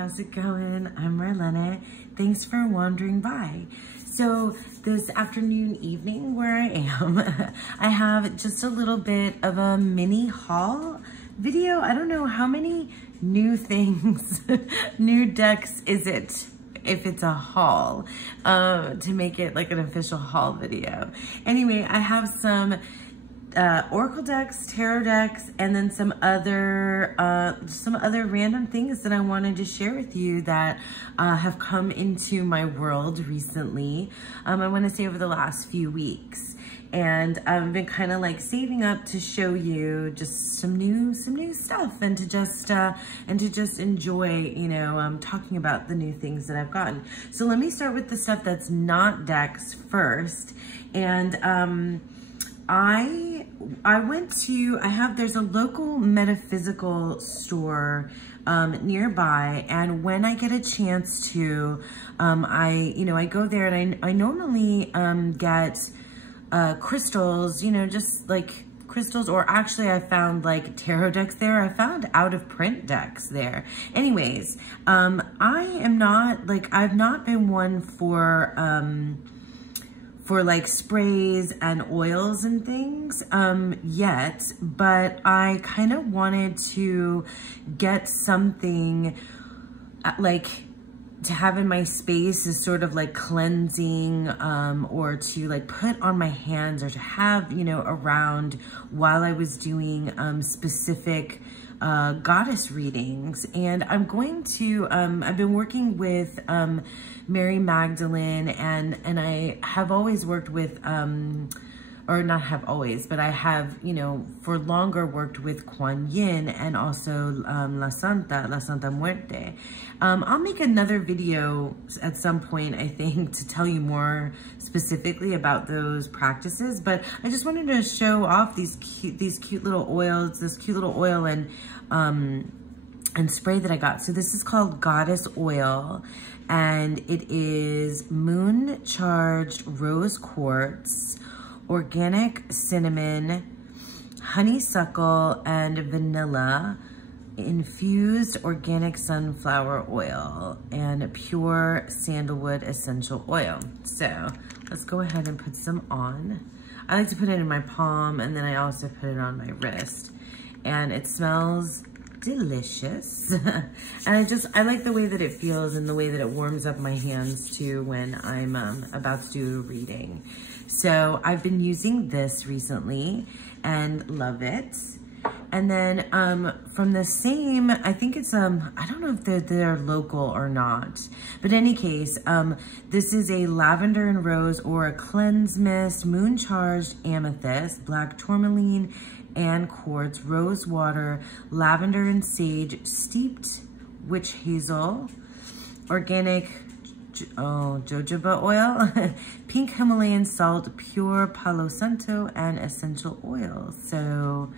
how's it going? I'm Marlene. Thanks for wandering by. So this afternoon, evening where I am, I have just a little bit of a mini haul video. I don't know how many new things, new decks is it, if it's a haul, to make it like an official haul video. Anyway, I have some Oracle decks, tarot decks, and then some other random things that I wanted to share with you that have come into my world recently. I want to say over the last few weeks, and I've been kind of like saving up to show you just some new stuff, and to just enjoy, you know, talking about the new things that I've gotten. So let me start with the stuff that's not decks first, and there's a local metaphysical store nearby, and when I get a chance to, I go there, and I normally get crystals, you know, just like crystals, or actually I found like tarot decks there. I found out of print decks there. Anyways, I've not been one for like sprays and oils and things yet, but I kind of wanted to get something like to have in my space is sort of like cleansing, or to like put on my hands, or to have, you know, around while I was doing specific goddess readings. And I'm going to, I've been working with Mary Magdalene, and I have always worked with, or not have always, but I have, you know, for longer worked with Kuan Yin, and also La Santa Muerte. I'll make another video at some point, I think, to tell you more specifically about those practices, but I just wanted to show off these cute little oils, this cute little oil and spray that I got. So this is called Goddess Oil, and it is moon charged rose quartz, organic cinnamon, honeysuckle, and vanilla, infused organic sunflower oil, and pure sandalwood essential oil. So let's go ahead and put some on. I like to put it in my palm, and then I also put it on my wrist, and it smells delicious. And I like the way that it feels, and the way that it warms up my hands too when I'm about to do a reading. So I've been using this recently and love it. And then from the same, I think it's, I don't know if they're local or not, but in any case, this is a lavender and rose aura cleanse mist, moon charged amethyst, black tourmaline and quartz, rose water, lavender and sage, steeped witch hazel, organic jojoba oil, pink Himalayan salt, pure Palo Santo, and essential oil. So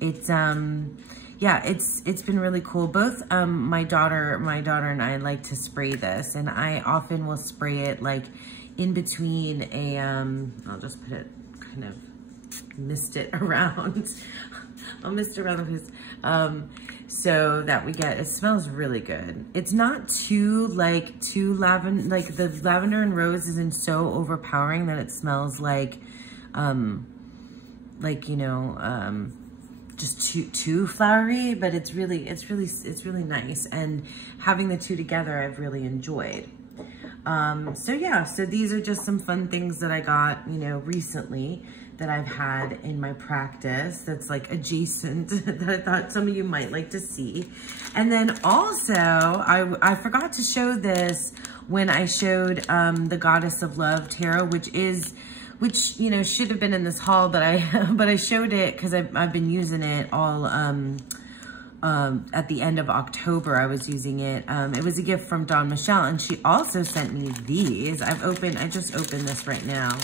it's yeah, it's been really cool. Both my daughter and I like to spray this, and I often will spray it like in between a I'll just put it kind of mist it around. I'll mist it around the place, so that we get, it smells really good. It's not too lavender, like the lavender and rose isn't so overpowering that it smells like you know, just too flowery, but it's really nice, and having the two together I've really enjoyed. So yeah, so these are just some fun things that I got, you know, recently that I've had in my practice that's like adjacent that I thought some of you might like to see. And then also I forgot to show this when I showed the Goddess of Love Tarot, which you know should have been in this haul, but I showed it because I've been using it all at the end of October. I was using it. It was a gift from Dawn Michelle, and she also sent me these. I just opened this right now.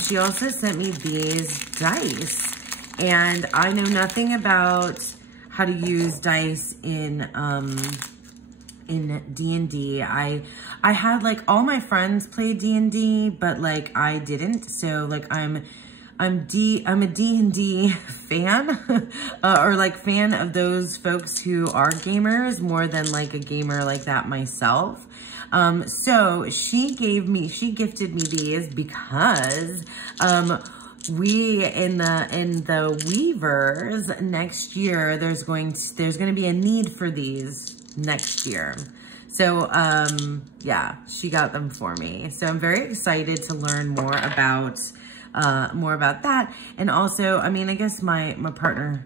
She also sent me these dice, and I know nothing about how to use dice in D&D. I had like all my friends play D&D, but like I didn't. So like I'm I'm a D&D fan, or like fan of those folks who are gamers more than like a gamer like that myself. So she gifted me these because, we in the Weavers next year, there's going to be a need for these next year. So, yeah, she got them for me. So I'm very excited to learn more about that. And also, I mean, I guess my partner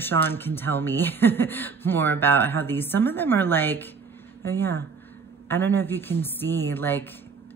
Sean can tell me more about how some of them are like, oh yeah, I don't know if you can see, like,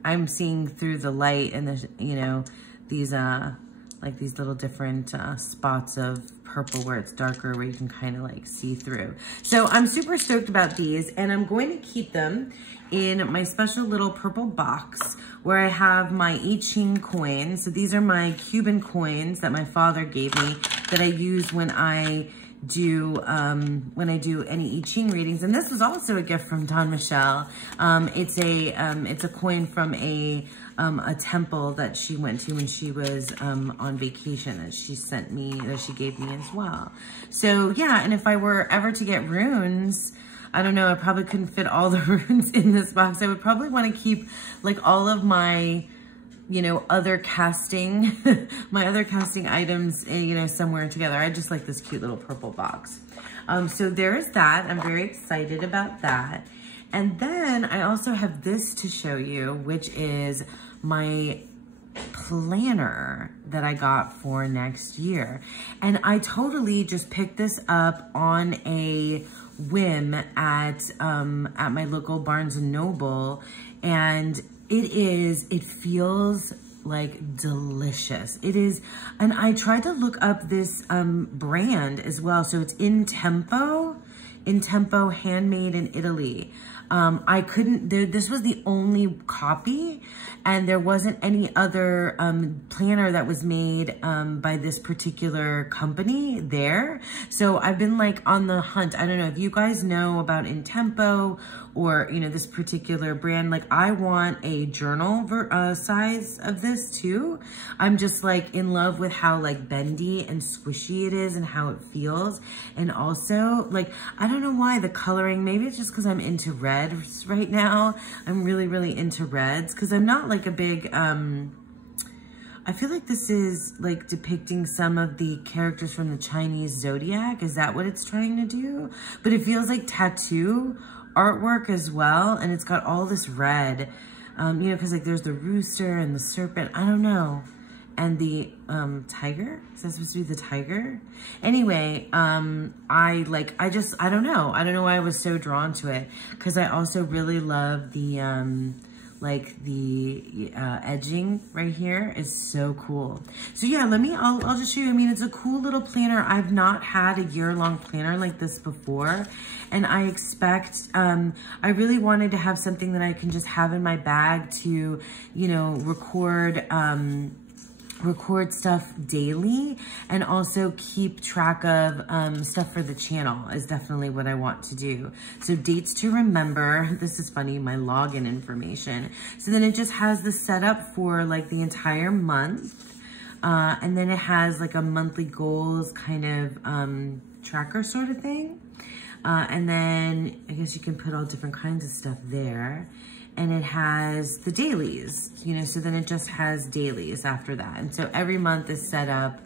I'm seeing through the light and the, you know, these, like these little different spots of purple where it's darker, where you can kind of like see through. So I'm super stoked about these, and I'm going to keep them in my special little purple box where I have my I Ching coins. So these are my Cuban coins that my father gave me that I use when I do any I Ching readings. And this was also a gift from Don Michelle. It's a coin from a temple that she went to when she was on vacation, that she sent me, that she gave me as well. So yeah, and if I were ever to get runes, I don't know, I probably couldn't fit all the runes in this box. I would probably want to keep like all of my, you know, other casting, my other casting items, you know, somewhere together. I just like this cute little purple box. So there is that. I'm very excited about that. And then I also have this to show you, which is my planner that I got for next year. And I totally just picked this up on a whim at my local Barnes & Noble. And it feels like delicious. It is, and I tried to look up this brand as well. So it's In Tempo, handmade in Italy. I couldn't, this was the only copy, and there wasn't any other planner that was made by this particular company there. So I've been like on the hunt. I don't know if you guys know about In Tempo or, you know, this particular brand. Like, I want a journal size of this too. I'm just like in love with how like bendy and squishy it is and how it feels. And also, like, I don't know why the coloring, maybe it's just because I'm into reds right now. I'm really, really into reds because I'm not like a big, I feel like this is like depicting some of the characters from the Chinese zodiac. Is that what it's trying to do? But it feels like tattoo artwork as well. And it's got all this red, you know, because like there's the rooster and the serpent. I don't know. And the tiger? Is that supposed to be the tiger? Anyway, I don't know. I don't know why I was so drawn to it. Because I also really love the, edging right here is so cool. So yeah, I'll just show you. I mean, it's a cool little planner. I've not had a year-long planner like this before. And I expect, I really wanted to have something that I can just have in my bag to, you know, record stuff daily, and also keep track of stuff for the channel is definitely what I want to do. So dates to remember, this is funny, my login information. So then it just has the setup for like the entire month. And then it has like a monthly goals kind of tracker sort of thing. And then I guess you can put all different kinds of stuff there. And it has the dailies, you know, so then it just has dailies after that. And so every month is set up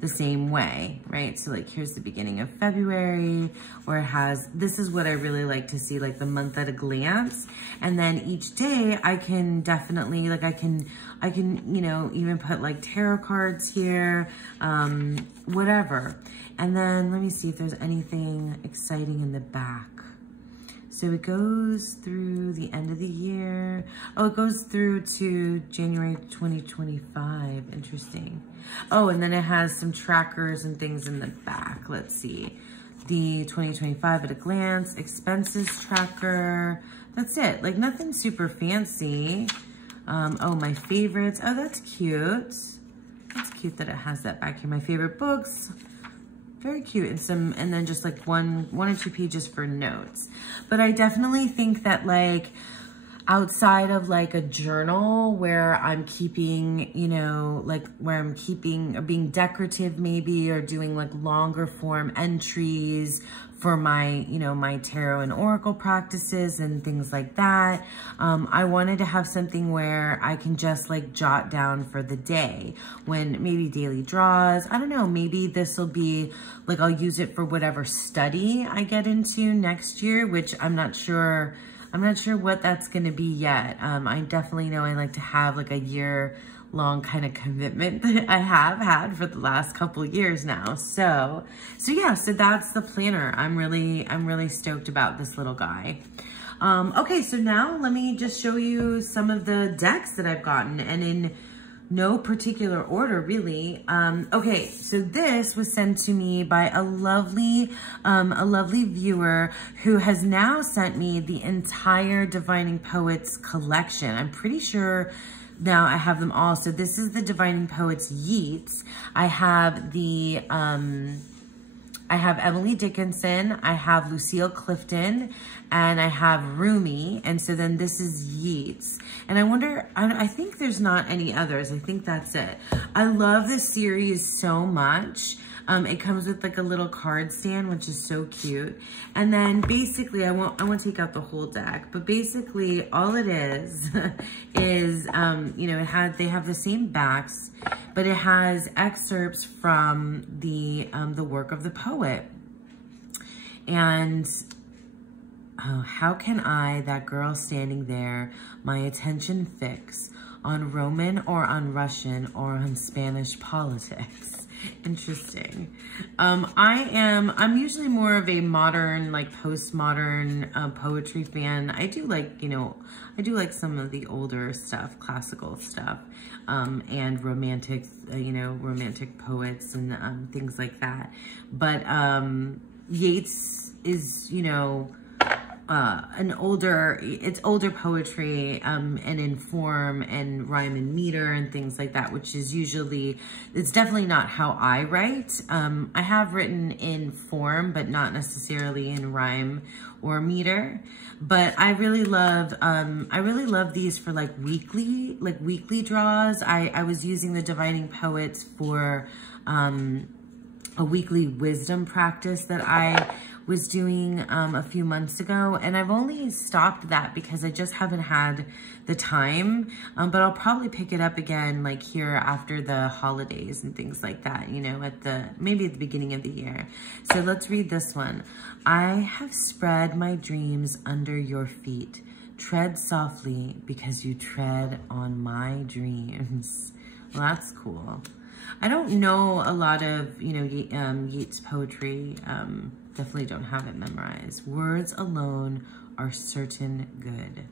the same way, right? So like here's the beginning of February, where it has, this is what I really like to see, like the month at a glance. And then each day I can definitely, like I can, you know, even put like tarot cards here, whatever. And then let me see if there's anything exciting in the back. So it goes through the end of the year. Oh, it goes through to January 2025. Interesting. Oh, and then it has some trackers and things in the back. Let's see. The 2025 at a glance, expenses tracker. That's it. Like nothing super fancy. Oh, my favorites. Oh, that's cute. That's cute that it has that back here. My favorite books. Very cute. And then just like one or two pages for notes. But I definitely think that like, outside of like a journal where I'm keeping, you know, like where I'm keeping or being decorative maybe, or doing like longer form entries for my, you know, my tarot and oracle practices and things like that. I wanted to have something where I can just like jot down for the day when maybe daily draws. I don't know, maybe this will be like, I'll use it for whatever study I get into next year, which I'm not sure what that's going to be yet. I definitely know I like to have like a year-long kind of commitment that I have had for the last couple of years now. So yeah, so that's the planner. I'm really stoked about this little guy. Okay, so now let me just show you some of the decks that I've gotten, and in no particular order, really. Okay, so this was sent to me by a lovely viewer who has now sent me the entire Divining Poets collection. I'm pretty sure now I have them all. So this is the Divining Poets Yeats. I have the, I have Emily Dickinson, I have Lucille Clifton, and I have Rumi. And so then this is Yeats. And I wonder, I think there's not any others. I think that's it. I love this series so much. It comes with like a little card stand, which is so cute. And then basically, I won't take out the whole deck, but basically all it is, is, you know, they have the same backs, but it has excerpts from the work of the poet. And oh, how can I, that girl standing there, my attention fix on Roman or on Russian or on Spanish politics? Interesting. I'm usually more of a modern, like postmodern poetry fan. I do like, you know, I do like some of the older stuff, classical stuff, and romantic, you know, romantic poets and things like that. But Yeats is, you know, it's older poetry, and in form and rhyme and meter and things like that, which is usually, it's definitely not how I write. I have written in form, but not necessarily in rhyme or meter. But I really love these for like weekly draws. I was using the Divining Poets for, a weekly wisdom practice that I was doing a few months ago, and I've only stopped that because I just haven't had the time, but I'll probably pick it up again like here after the holidays and things like that, you know, maybe at the beginning of the year. So let's read this one. I have spread my dreams under your feet. Tread softly because you tread on my dreams. Well, that's cool. I don't know a lot of, you know, Yeats poetry. Definitely don't have it memorized. Words alone are certain good.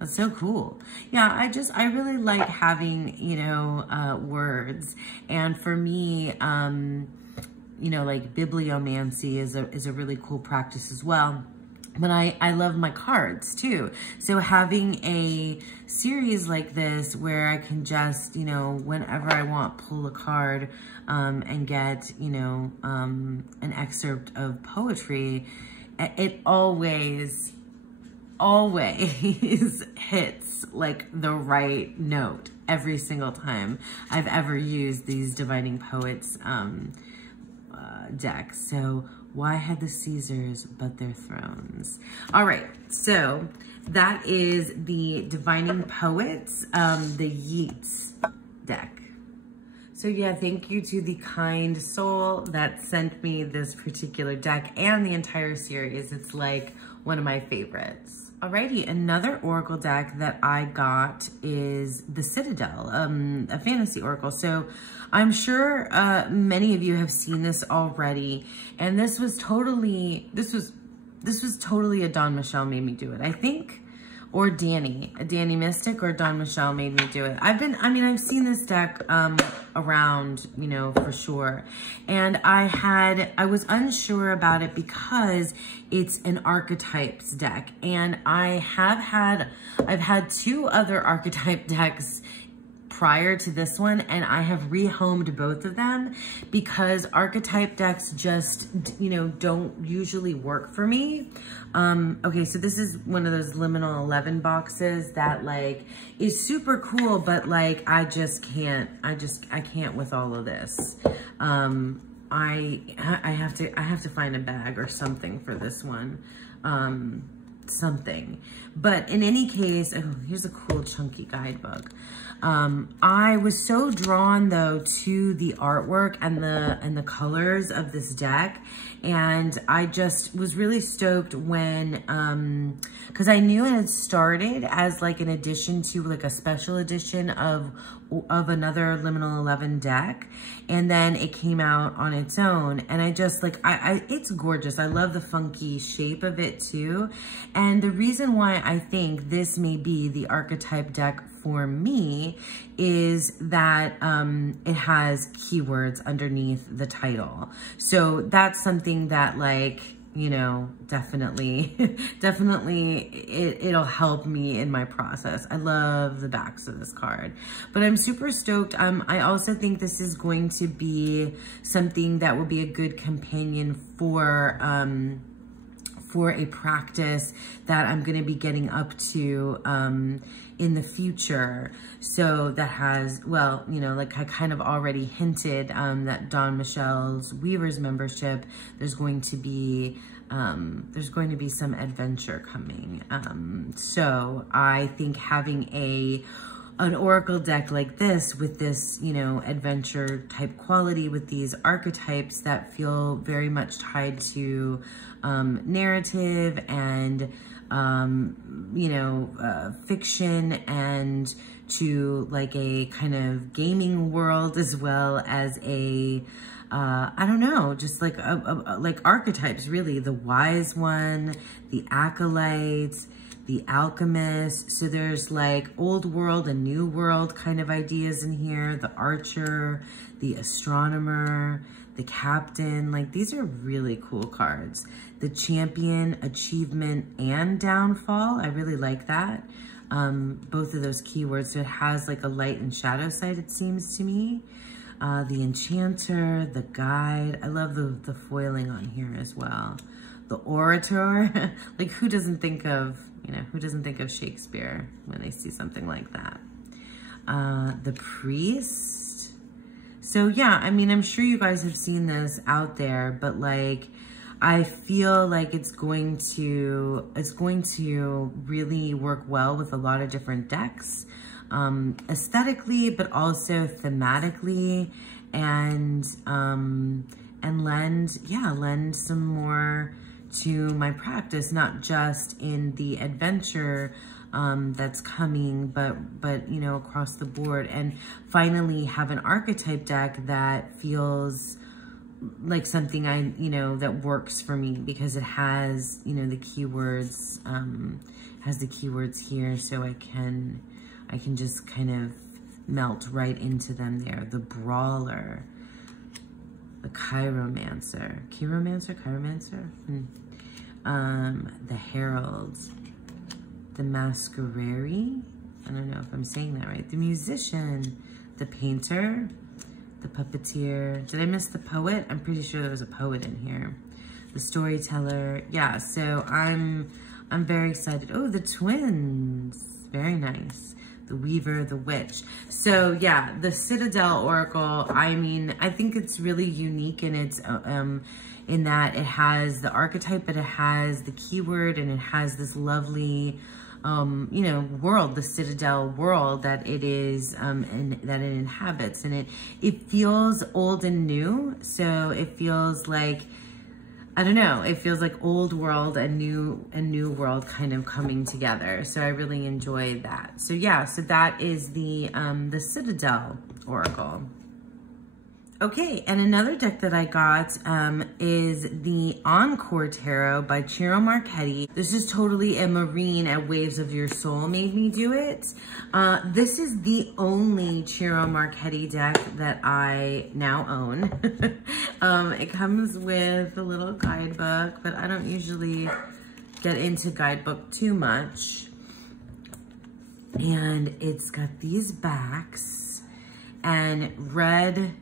That's so cool. Yeah, I really like having, you know, words. And for me, you know, like bibliomancy is a really cool practice as well. But I love my cards too. So having a series like this where I can just, you know, whenever I want, pull a card and get, you know, an excerpt of poetry, it always hits like the right note every single time I've ever used these Divining Poets decks. So why had the Caesars but their thrones? All right, so that is the Divining Poets, the Yeats deck. So yeah, thank you to the kind soul that sent me this particular deck and the entire series. It's like one of my favorites. Alrighty, another oracle deck that I got is the Citadel, a fantasy oracle. So I'm sure many of you have seen this already, and this was totally a Don Michelle made me do it, I think, or Danny Mystic or Don Michelle made me do it. I've seen this deck around, you know, for sure. And I was unsure about it because it's an archetypes deck. And I've had two other archetype decks prior to this one, and I have rehomed both of them because archetype decks just, you know, don't usually work for me. Okay, so this is one of those liminal 11 boxes that like is super cool, but like I can't with all of this. I have to find a bag or something for this one. Something. But in any case, oh, here's a cool chunky guidebook. I was so drawn though to the artwork and the colors of this deck, and I just was really stoked when because I knew it had started as like an addition to like a special edition of another liminal 11 deck, and then it came out on its own, and I just like it's gorgeous. I love the funky shape of it too, and the reason why I think this may be the archetype deck for me is that it has keywords underneath the title. So that's something that like, you know, definitely it'll help me in my process. I love the backs of this card, but I'm super stoked. I also think this is going to be something that will be a good companion for a practice that I'm going to be getting up to in the future. So that has, well, you know, like I kind of already hinted that Dawn Michelle's Weavers membership, there's going to be some adventure coming. So I think having an oracle deck like this with this, you know, adventure type quality with these archetypes that feel very much tied to narrative and, you know, fiction, and to like a kind of gaming world, as well as a, I don't know, just like like archetypes really, the wise one, the acolytes, the alchemist. So there's like old world and new world kind of ideas in here, the archer, the astronomer, the captain. Like these are really cool cards. The champion, achievement, and downfall. I really like that. Both of those keywords. So it has like a light and shadow side, it seems to me. The enchanter, the guide. I love the foiling on here as well. The orator. Like who doesn't think of, you know, who doesn't think of Shakespeare when they see something like that? The priest. So yeah, I mean, I'm sure you guys have seen this out there, but like, I feel like it's going to really work well with a lot of different decks, aesthetically, but also thematically, and lend some more to my practice, not just in the adventure that's coming, but you know, across the board. And finally have an archetype deck that feels like something you know, that works for me, because it has, you know, the keywords, has the keywords here, so I can just kind of melt right into them there. The brawler, the chiromancer, the herald, the masquerade, I don't know if I'm saying that right, the musician, the painter, the puppeteer. Did I miss the poet? I'm pretty sure there was a poet in here. The storyteller. Yeah, so I'm very excited. Oh, the twins. Very nice. The weaver, the witch. So yeah, the Citadel Oracle, I mean, I think it's really unique in its in that it has the archetype, but it has the keyword, and it has this lovely you know, world, the Citadel world that it is, and that it inhabits. And it feels old and new. So it feels like, I don't know, it feels like old world and new world kind of coming together. So I really enjoy that. So yeah, so that is the Citadel Oracle. Okay, and another deck that I got is the Encore Tarot by Ciro Marchetti. This is totally a Marine at Waves of Your Soul made me do it. This is the only Ciro Marchetti deck that I now own. It comes with a little guidebook, but I don't usually get into guidebook too much. And it's got these backs and red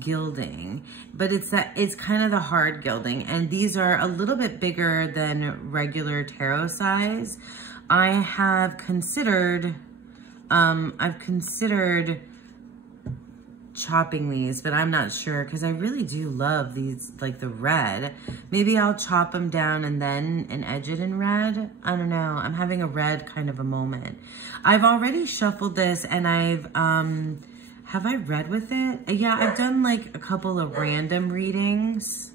gilding, but it's kind of the hard gilding, and these are a little bit bigger than regular tarot size. I have considered I've considered chopping these, but I'm not sure because I really do love these, like the red. Maybe I'll chop them down and edge it in red. I don't know. I'm having a red kind of a moment. I've already shuffled this, and have I read with it? Yeah, I've done like a couple of random readings.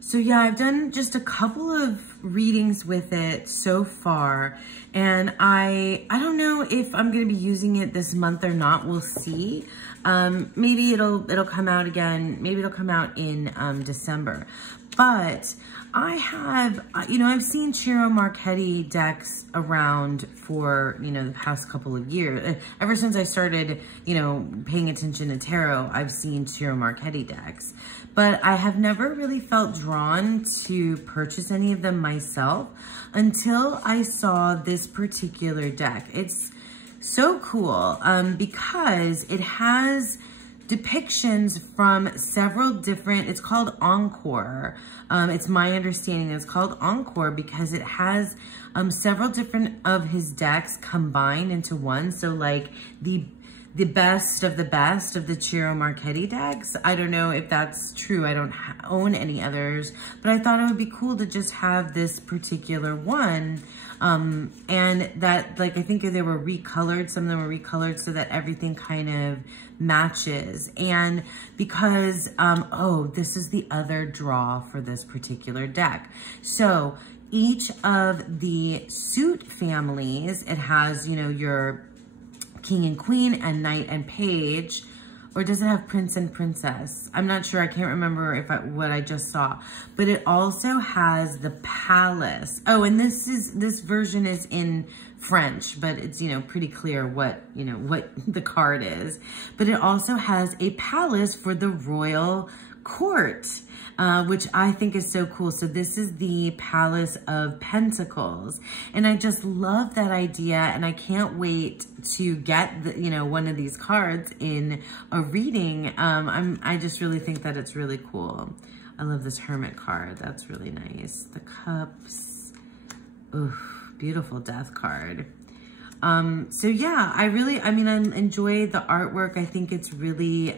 So yeah, I've done just a couple of readings with it so far. And I don't know if I'm gonna be using it this month or not, we'll see. Maybe it'll come out again. Maybe it'll come out in December. But I have, I've seen Ciro Marchetti decks around for, the past couple of years. Ever since I started, paying attention to tarot, I've seen Ciro Marchetti decks. But I have never really felt drawn to purchase any of them myself until I saw this particular deck. It's so cool because it has depictions from several different, it's called Encore. It's my understanding it's called Encore because it has several different of his decks combined into one. So like the best of the Ciro Marchetti decks. I don't know if that's true. I don't own any others, but I thought it would be cool to just have this particular one. And that, like, I think they were recolored. Some of them were recolored so that everything kind of matches. And because, this is the other draw for this particular deck. So each of the suit families, it has, your King and Queen and Knight and Page, or does it have Prince and Princess? I'm not sure. I can't remember what I just saw. But it also has the Palace. Oh, and this version is in French, but it's, pretty clear what the card is. But it also has a palace for the royal court, which I think is so cool. So this is the Palace of Pentacles. And I just love that idea. And I can't wait to get one of these cards in a reading. I just really think that it's really cool. I love this Hermit card. That's really nice. The Cups. Oof, beautiful Death card. So yeah, I enjoy the artwork. I think it's really,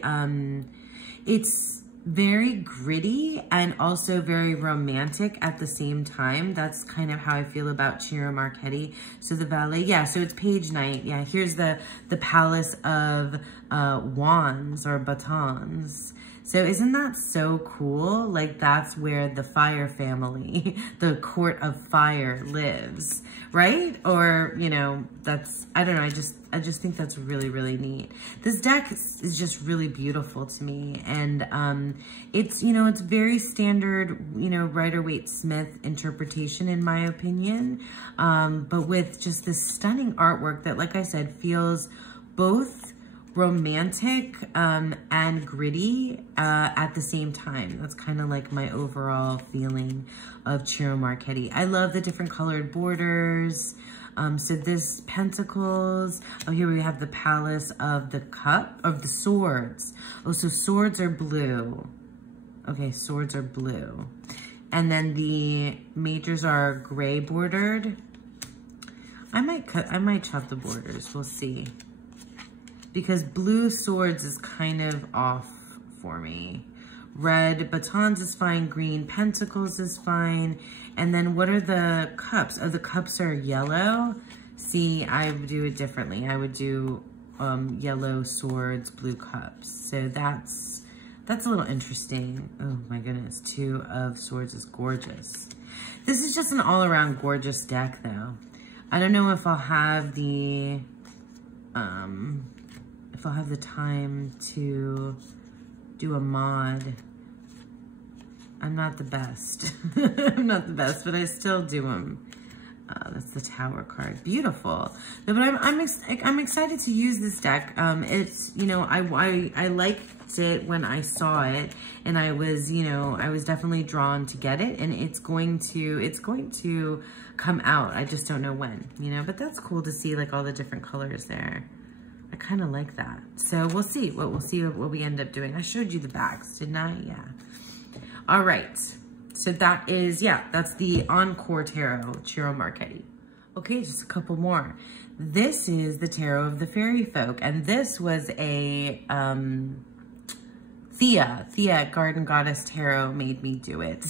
it's very gritty and also very romantic at the same time. That's kind of how I feel about Ciro Marchetti. So the Valet, yeah, so it's page 9. Yeah, here's the Palace of Wands or Batons. So isn't that so cool? Like that's where the Fire family, the Court of Fire lives, right? Or, that's, I don't know, I just think that's really, really neat. This deck is just really beautiful to me. And it's, it's very standard, Rider-Waite-Smith interpretation in my opinion. But with just this stunning artwork that, like I said, feels both romantic and gritty at the same time. That's kind of like my overall feeling of Ciro Marchetti. I love the different colored borders. So this Pentacles. Oh, here we have the Palace of the Swords. Oh, so swords are blue. Okay, swords are blue. And then the majors are gray bordered. I might chop the borders. We'll see. Because blue swords is kind of off for me. Red batons is fine. Green pentacles is fine. And then what are the cups? Oh, the cups are yellow. See, I would do it differently. I would do yellow swords, blue cups. So that's a little interesting. Oh my goodness, 2 of swords is gorgeous. This is just an all-around gorgeous deck though. I don't know if I'll have the time to do a mod. I'm not the best. I'm not the best, but I still do them. That's the Tower card. Beautiful. No, but I'm excited to use this deck. It's, I like liked it when I saw it, and I was, you know, I was definitely drawn to get it, and it's going to come out. I just don't know when, you know, but that's cool to see like all the different colors there. I kind of like that. So we'll see what we end up doing. I showed you the bags, didn't I? Yeah. All right. So that is, yeah, that's the Encore Tarot, Ciro Marchetti. Okay, just a couple more. This is the Tarot of the Fairy Folk, and this was a Thea, Garden Goddess Tarot made me do it.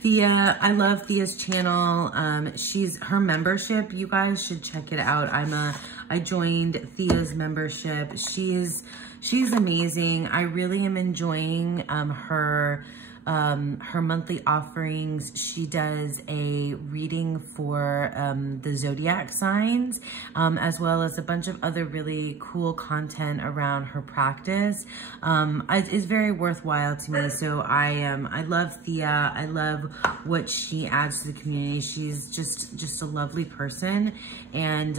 Thea, I love Thea's channel. Her membership, you guys should check it out. I joined Thea's membership. She's amazing. I really am enjoying her monthly offerings. She does a reading for the zodiac signs, as well as a bunch of other really cool content around her practice. It's very worthwhile to me. So I love Thea. I love what she adds to the community. She's just a lovely person, and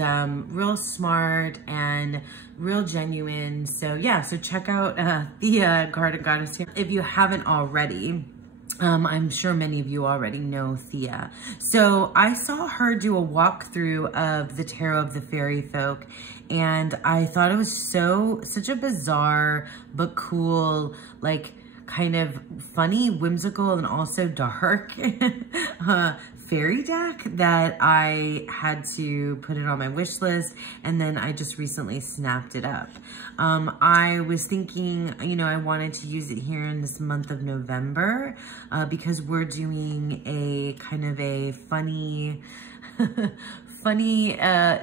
real smart and real genuine. So yeah, so check out Thea, Garden Goddess here if you haven't already. I'm sure many of you already know Thea. So I saw her do a walkthrough of the Tarot of the Fairy Folk, and I thought it was such a bizarre but cool, like kind of funny, whimsical, and also dark fairy deck that I had to put it on my wish list, and then I just recently snapped it up. I was thinking, you know, I wanted to use it here in this month of November because we're doing a kind of a funny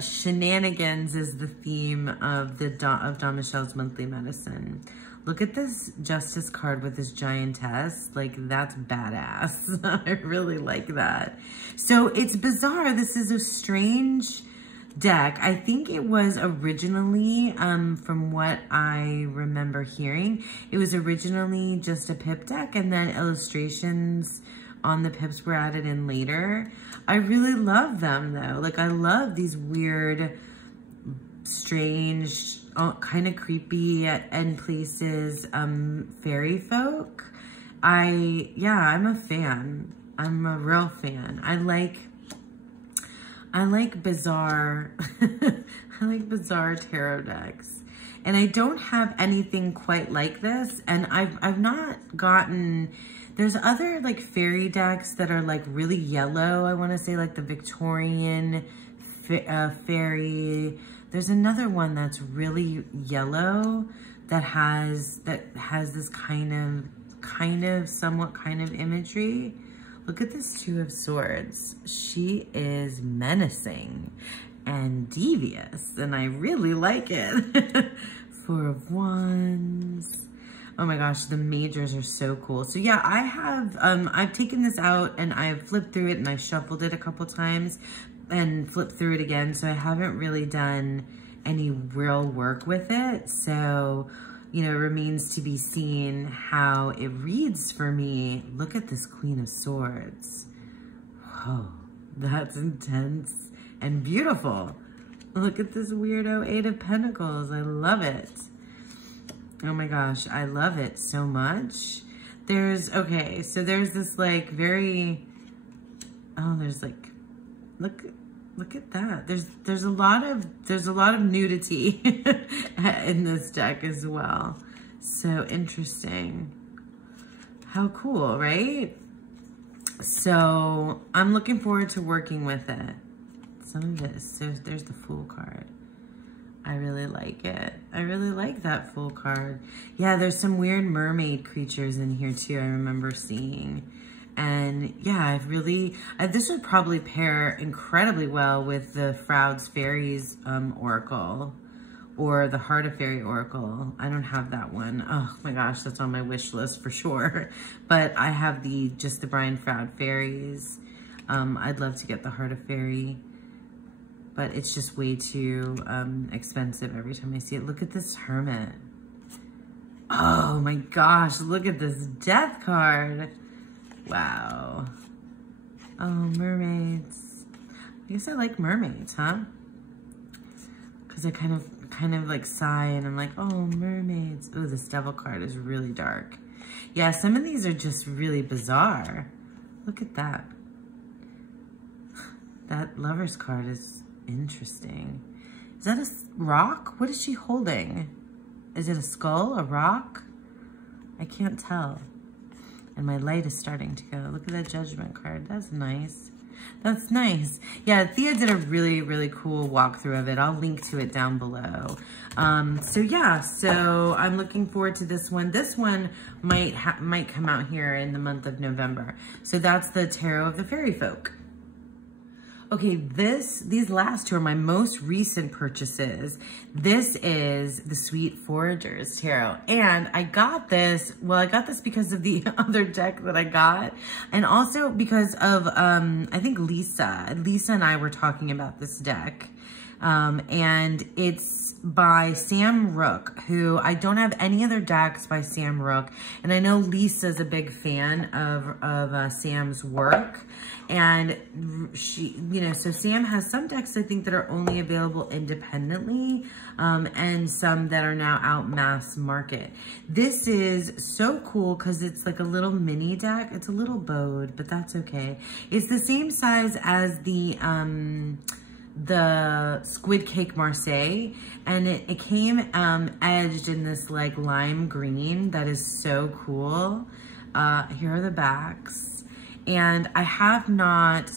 shenanigans is the theme of Dawn Michelle's monthly medicine. Look at this Justice card with this giantess. Like, that's badass. I really like that. So it's bizarre. This is a strange deck. I think it was originally, from what I remember hearing, it was originally just a pip deck, and then illustrations on the pips were added in later. I really love them though. Like, I love these weird, strange, kind of creepy in places fairy folk. I'm a fan. I'm a real fan. I like bizarre I like bizarre tarot decks, and I don't have anything quite like this, and I've not gotten. There's other like fairy decks that are like really yellow. I want to say like the Victorian fairy. There's another one that's really yellow that has this kind of somewhat imagery. Look at this Two of Swords. She is menacing and devious, and I really like it. Four of Wands. Oh my gosh, the majors are so cool. So yeah, I have, I've taken this out and I've flipped through it and I shuffled it a couple times and flipped through it again. So I haven't really done any real work with it. So, you know, it remains to be seen how it reads for me. Look at this Queen of Swords. Whoa, that's intense and beautiful. Look at this weirdo Eight of Pentacles. I love it. Oh my gosh, I love it so much. Okay, so there's this like very, there's like, look at that. There's a lot of nudity in this deck as well. So interesting. How cool, right? So I'm looking forward to working with it. Some of this, there's the Fool card. I really like it. I really like that Fool card. Yeah, there's some weird mermaid creatures in here too, I remember seeing. And yeah, this would probably pair incredibly well with the Froude's Fairies Oracle, or the Heart of Fairy Oracle. I don't have that one. Oh my gosh, that's on my wish list for sure. But I have just the Brian Froude Fairies. I'd love to get the Heart of Fairy, but it's just way too expensive every time I see it. Look at this Hermit. Oh my gosh, look at this Death card. Wow. Oh, mermaids. I guess I like mermaids, huh? Because I kind of kind of like sigh and I'm like, oh, mermaids. Oh, this devil card is really dark. Yeah, some of these are just really bizarre. Look at that. That lover's card is interesting. Is that a rock? What is she holding? Is it a skull, a rock? I can't tell. And my light is starting to go. Look at that judgment card. That's nice. That's nice. Yeah, Thea did a really, really cool walkthrough of it. I'll link to it down below. So yeah, so I'm looking forward to this one. This one might come out here in the month of November. So that's the Tarot of the Fairy Folk. Okay, these last two are my most recent purchases. This is the Sweet Foragers Tarot. And I got this, well, I got this because of the other deck that I got. And also because of, I think Lisa and I were talking about this deck. And it's by Sam Rook, who I don't have any other decks by Sam Rook. And I know Lisa's a big fan of Sam's work. And she, you know, so Sam has some decks I think that are only available independently, and some that are now out mass market. This is so cool because it's like a little mini deck. It's a little bowed, but that's okay. It's the same size as the Squid Cake Marseille, and it came edged in this like lime green that is so cool. Here are the backs. And I have not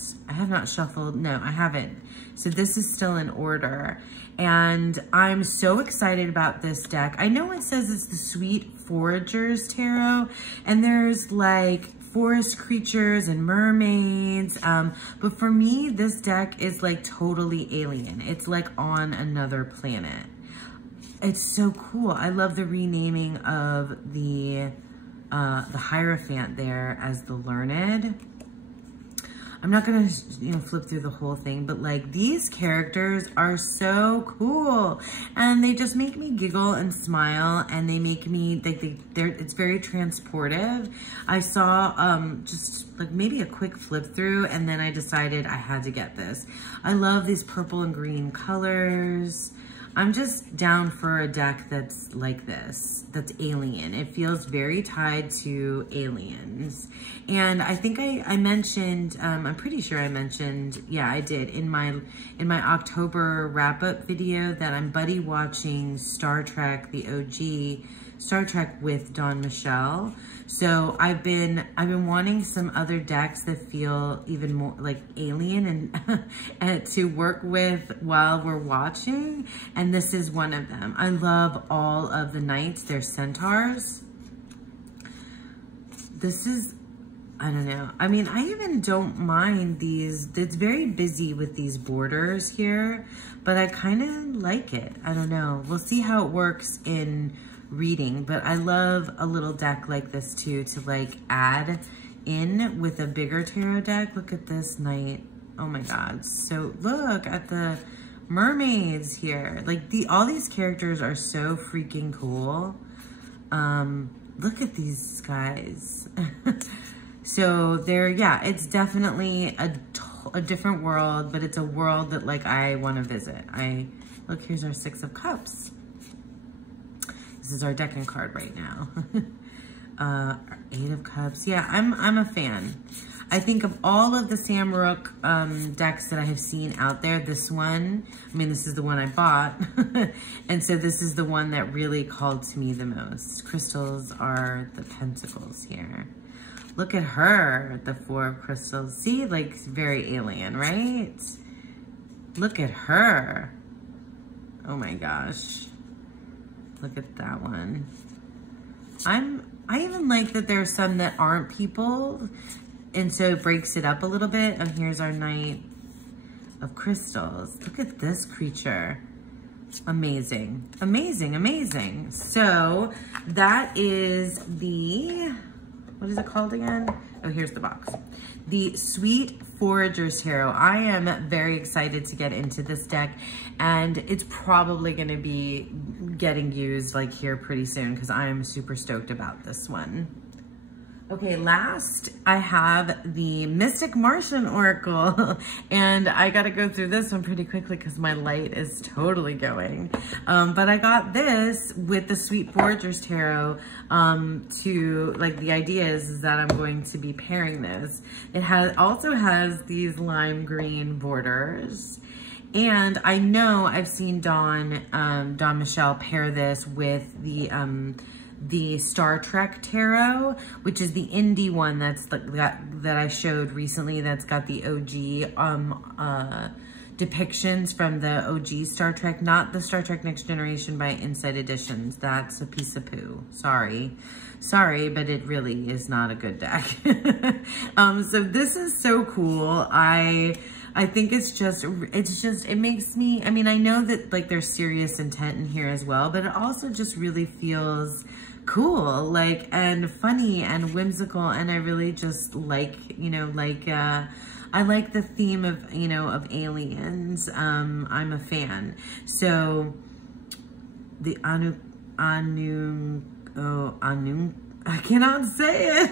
shuffled, no, I haven't. So this is still in order. And I'm so excited about this deck. I know it says it's the Sweet Foragers Tarot, and there's like forest creatures and mermaids. But for me, this deck is like totally alien. It's like on another planet. It's so cool. I love the renaming of the Hierophant there as the Learned. I'm not gonna, flip through the whole thing, but like these characters are so cool, and they just make me giggle and smile, and they make me it's very transportive. I saw just like maybe a quick flip through, and then I decided I had to get this. I love these purple and green colors. I'm just down for a deck that's like this, that's alien. It feels very tied to aliens. And I think I mentioned, I'm pretty sure I mentioned, yeah, I did, in my October wrap-up video that I'm buddy watching Star Trek, the OG Star Trek with Dawn Michelle. So I've been wanting some other decks that feel even more like alien and to work with while we're watching, and this is one of them. I love all of the knights. They're centaurs. This is, I don't know. I mean, I even don't mind these. It's very busy with these borders here, but I kind of like it. I don't know. We'll see how it works in reading, but I love a little deck like this too to like add in with a bigger tarot deck. Look at this knight. Oh my God. So look at the mermaids here. Like all these characters are so freaking cool. Look at these guys. So yeah, it's definitely a different world, but it's a world that like I want to visit. Look, here's our Six of Cups. This is our decking card right now. Our Eight of Cups. Yeah, I'm a fan. I think of all of the Sam Rook decks that I have seen out there, this one, I mean, this is the one I bought. And so this is the one that really called to me the most. Crystals are the pentacles here. Look at her, the Four of Crystals. See, like very alien, right? Look at her. Oh my gosh. Look at that one. I even like that there's some that aren't people, and so it breaks it up a little bit. And here's our Knight of Crystals. Look at this creature. Amazing, amazing, amazing. So that is the, what is it called again? Oh, here's the box. The Sweet Foragers Tarot. I am very excited to get into this deck, and it's probably going to be getting used like here pretty soon because I am super stoked about this one. Okay, last I have the Mystic Martian Oracle, and I gotta go through this one pretty quickly because my light is totally going. But I got this with the Sweet Foragers Tarot the idea is that I'm going to be pairing this. It also has these lime green borders. And I know I've seen Dawn Michelle pair this with the Star Trek Tarot, which is the indie one that I showed recently that's got the OG depictions from the OG Star Trek, not the Star Trek Next Generation by Inside Editions. That's a piece of poo. Sorry, but it really is not a good deck. So this is so cool. I think it makes me, I mean, I know that like there's serious intent in here as well, but it also just really feels cool, like, and funny and whimsical. And I really just like, I like the theme of, of aliens. I'm a fan. So the I cannot say it.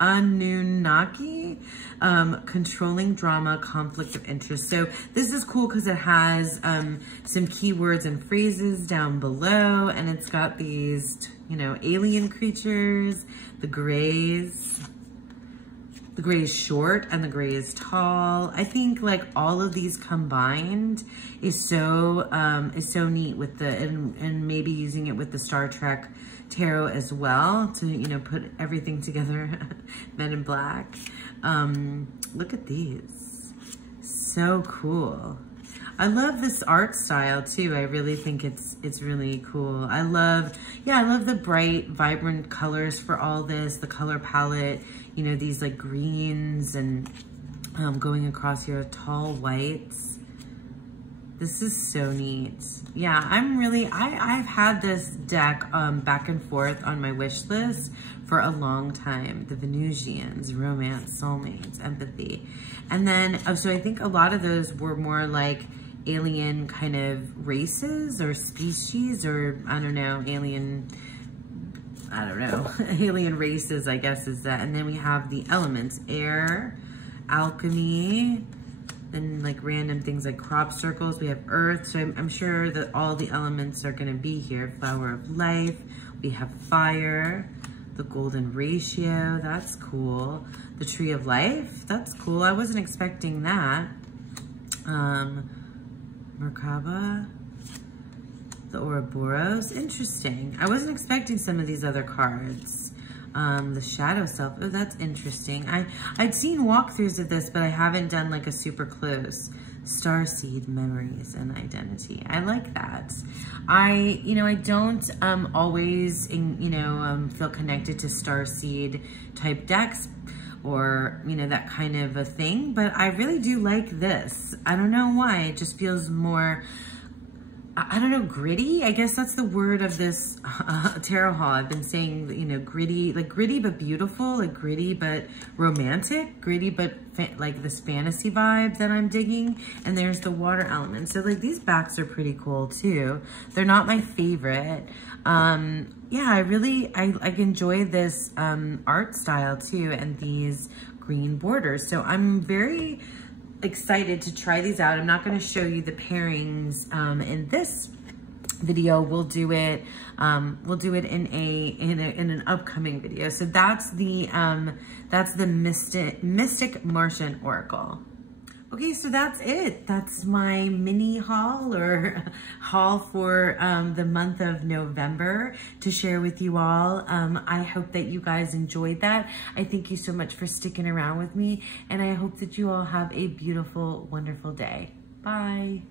Anunnaki, controlling drama, conflict of interest. So this is cool because it has some keywords and phrases down below, and it's got these, alien creatures, the grays. The gray is short and the gray is tall. I think like all of these combined is so neat with the, and maybe using it with the Star Trek Tarot as well to, put everything together. Men in Black. Look at these. So cool. I love this art style too. I really think it's really cool. I love the bright, vibrant colors for all this, the color palette, these like greens and going across here, tall whites. This is so neat. Yeah, I've had this deck back and forth on my wish list for a long time. The Venusians, romance, soulmates, empathy. And then, so I think a lot of those were more like alien kind of races or species, or I don't know, alien races, I guess is that. And then we have the elements, air, alchemy, and like random things like crop circles. We have earth, so I'm sure that all the elements are gonna be here. Flower of life, we have fire, the golden ratio, that's cool. The tree of life, that's cool. I wasn't expecting that. Merkaba, the Ouroboros, interesting. I wasn't expecting some of these other cards. The shadow self, oh, that's interesting. I'd seen walkthroughs of this, but I haven't done like a super close. Starseed, memories and identity. I like that. I don't always, feel connected to Starseed type decks or, that kind of a thing, but I really do like this. I don't know why, it just feels more, I don't know, gritty. I guess that's the word of this tarot haul. I've been saying, gritty, like gritty but beautiful, like gritty but romantic, gritty but like this fantasy vibe that I'm digging. And there's the water element. So like these backs are pretty cool too. They're not my favorite. Yeah, I enjoy this art style too, and these green borders. So I'm very excited to try these out. I'm not going to show you the pairings in this video. We'll do it in an upcoming video. So that's the Mystic Martian Oracle. Okay, so that's it. That's my mini haul or haul for the month of November to share with you all. I hope that you guys enjoyed that. I thank you so much for sticking around with me, and I hope that you all have a beautiful, wonderful day. Bye.